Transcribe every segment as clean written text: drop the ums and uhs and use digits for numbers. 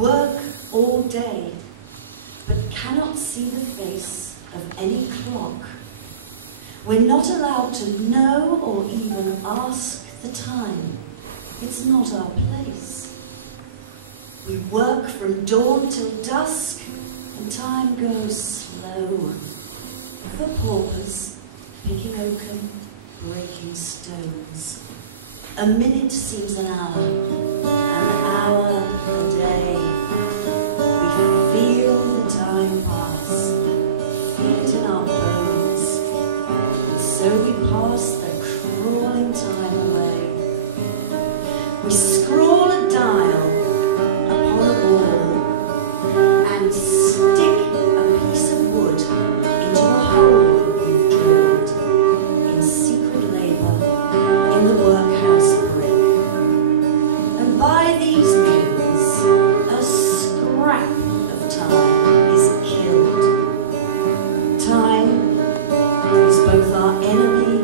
work all day, but cannot see the face of any clock. We're not allowed to know or even ask the time. It's not our place. We work from dawn till dusk, and time goes slow. For paupers, picking oakum, breaking stones. A minute seems an hour a day. We feel the time pass, feel it in our bones. And so we pass the crawling time away. We scrawl a dial upon a wall and stick a piece of wood into a hole we've drilled in secret labour in the workhouse brick. And by these means, a scrap of time is killed. Time is both our enemy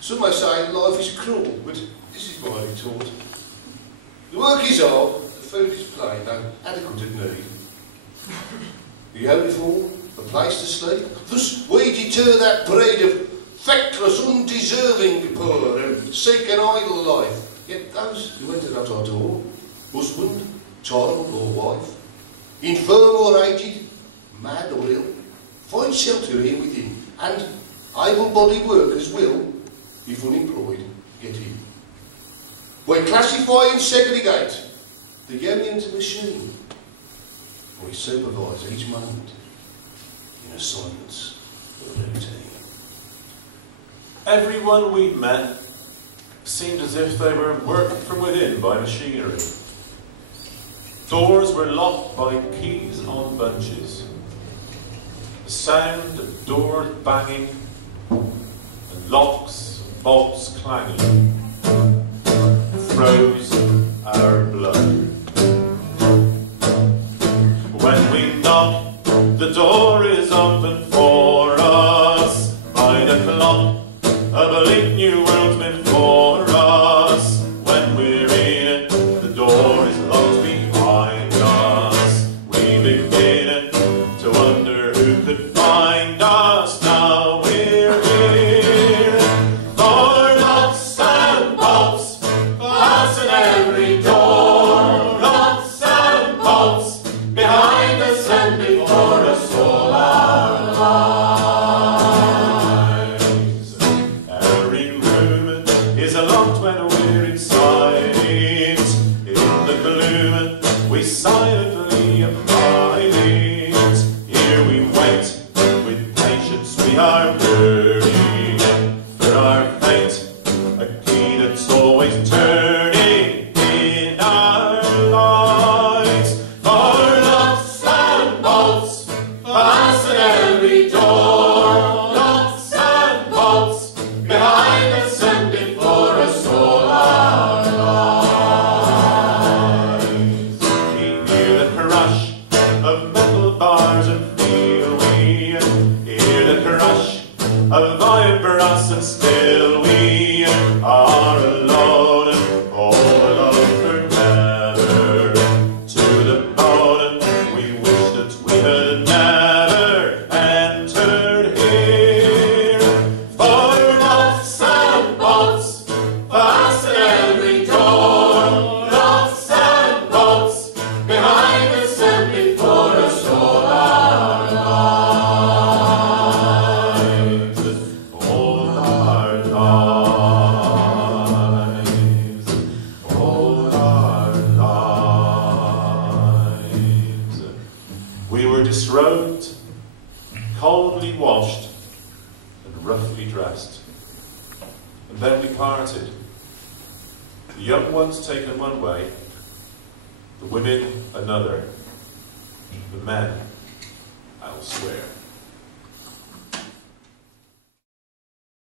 Some may say life is cruel, but this is my retort. The work is hard, the food is plain, though adequate at need. The uniform, a place to sleep, thus we deter that breed of feckless, undeserving poor who seek an idle life. Yet those who enter at our door, husband, child or wife, infirm or aged, mad or ill, find shelter here within, and able-bodied workers will, if unemployed, get in. We classify and segregate the union's machine. We supervise each moment in a silence of routine. Everyone we met seemed as if they were worked from within by machinery. Doors were locked by keys on bunches. The sound of doors banging and locks and bolts clanging froze our blood. When we knock, the door is open for us. By the clock, a belief new world's been for us. When we're in it, the door is locked behind us. We begin to wonder who could find us. Now we're here for locks and bolts, fasten every door. Locks and bolts behind us and before us all our lives. Every room is locked when we're inside it. In the gloom we silently abide it. Here we wait with patience, we are waiting for our fate, a key that's always turning in our lives. For locks and bolts, fasten every door. Locks and bolts behind us and before us all our lives. We hear the crush of metal bars and feel we hear the crush of iron brass, and still we are alone, all alone forever. To the bone, we wish that we had never entered here. For locks and bolts, fasten every door. Locks and bolts behind us and before us all our lives. All our lives. All our lives. We were disrobed, coldly washed, and roughly dressed. And then we parted. The young ones taken one way, the women another, the men elsewhere.